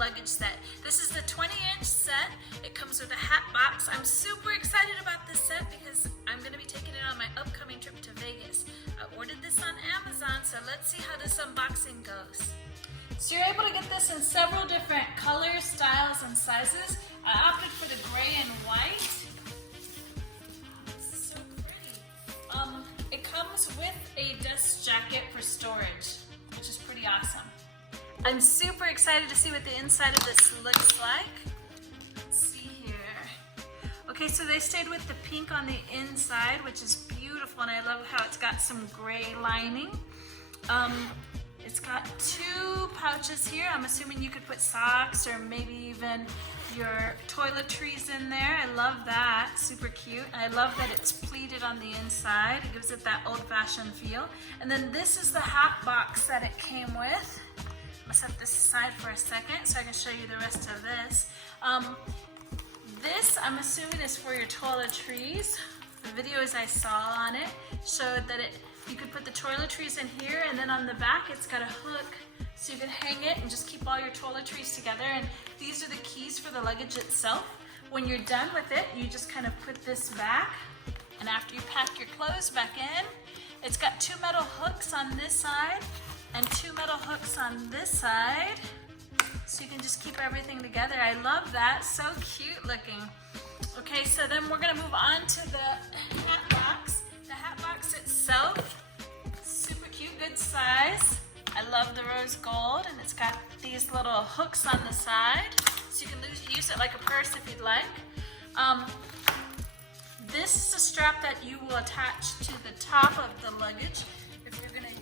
luggage set. This is the 20-inch set. It comes with a hat box. I'm super excited about this set because I'm going to be taking it on my upcoming trip to Vegas. I ordered this on Amazon, so let's see how this unboxing goes. So you're able to get this in several different colors, styles, and sizes. I opted for the gray and white. It's so pretty. It comes with a dust jacket for storage, which is pretty awesome. I'm super excited to see what the inside of this looks like. Let's see here. Okay, so they stayed with the pink on the inside, which is beautiful, and I love how it's got some gray lining. It's got two pouches here. I'm assuming you could put socks or maybe even your toiletries in there. I love that, super cute. I love that it's pleated on the inside. It gives it that old-fashioned feel. And then this is the hat box that it came with. I'll set this aside for a second so I can show you the rest of this. This, I'm assuming, is for your toiletries. The videos I saw on it showed that you could put the toiletries in here, and then on the back it's got a hook so you can hang it and just keep all your toiletries together. And these are the keys for the luggage itself. When you're done with it, you just kind of put this back, and after you pack your clothes back in, it's got two metal hooks on this side and two metal hooks on this side, so you can just keep everything together. I love that, so cute looking. Okay, so then we're gonna move on to the hat box. The hat box itself, super cute, good size. I love the rose gold, and it's got these little hooks on the side, so you can use it like a purse if you'd like. This is a strap that you will attach to the top of the luggage if you're gonna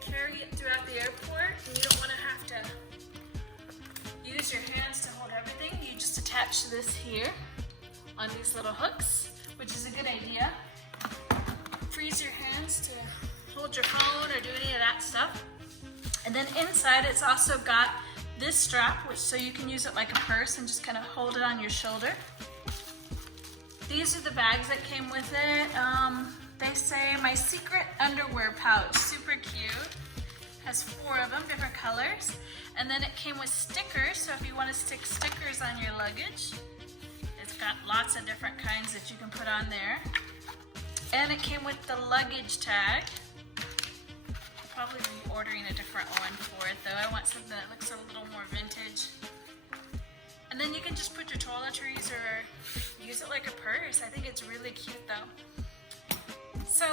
carry it throughout the airport and you don't wanna have to use your hands to hold everything. You just attach this here on these little hooks, which is a good idea. Frees your hands to hold your phone or do any of that stuff. And then inside it's also got this strap, so you can use it like a purse and just kind of hold it on your shoulder. These are the bags that came with it. They say my secret underwear pouch, super cute. Has 4 of them, different colors. And then it came with stickers, so if you want to stick stickers on your luggage, it's got lots of different kinds that you can put on there. And it came with the luggage tag. I'll probably be ordering a different one for it though. I want something that looks a little more vintage. And then you can just put your toiletries or use it like a purse. I think it's really cute though. So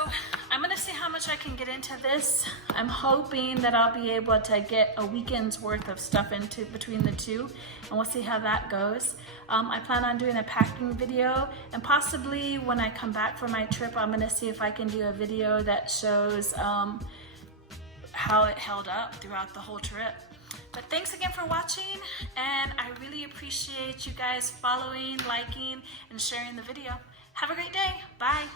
I'm gonna see how much I can get into this. I'm hoping that I'll be able to get a weekend's worth of stuff into between the two, and we'll see how that goes. I plan on doing a packing video, and possibly when I come back from my trip, I'm gonna see if I can do a video that shows how it held up throughout the whole trip. But thanks again for watching, and I really appreciate you guys following, liking, and sharing the video. Have a great day. Bye.